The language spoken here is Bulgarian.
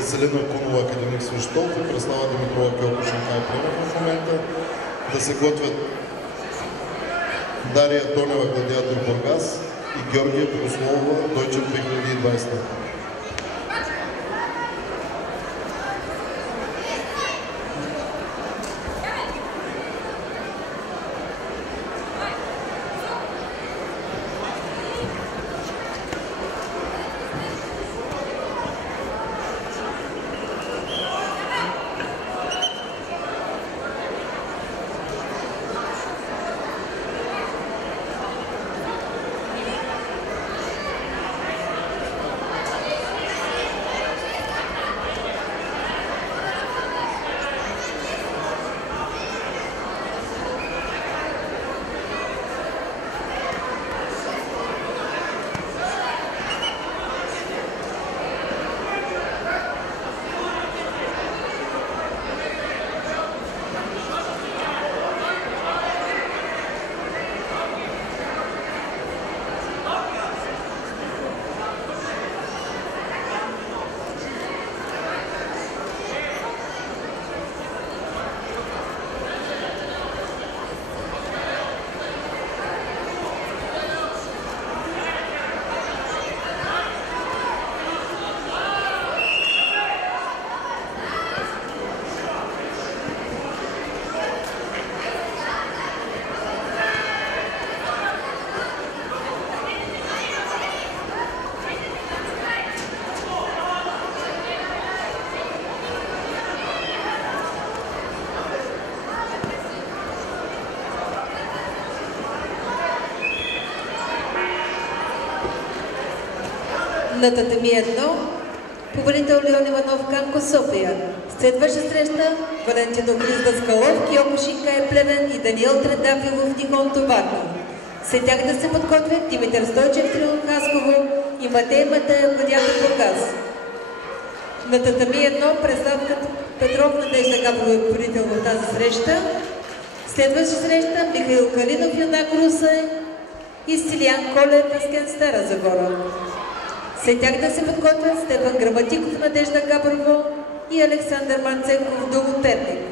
Веселина Кунова, Академик Свищов и Преслава Димитрова, Георго Шанкай Плевен в момента. Да се готвят Дария Тонева, Гладиатор Бургас и Георгия Прословова, Дойче 2020. На татами 1, победител Леон Иванов, Канко, София. Следваща среща Валентино Крис Даскалов, Киоко Шинкай Плевен и Даниел Трендафилов, Нихон Тобако. След тях да се подготвят Димитър Стойчев, Трилон Хасково и Матей Матеев, Гладиатор Бургас. На татами 1 Преслав Петров, Надежда Габрова е победител в тази среща. Следваща среща Михаил Калинов, Юнак Русе и Силиян Колев, Аскен Стара Загора. След тях да се подготвят Стефан Граматиков, Надежда Габрова и Александър Манценков, Долу Перник.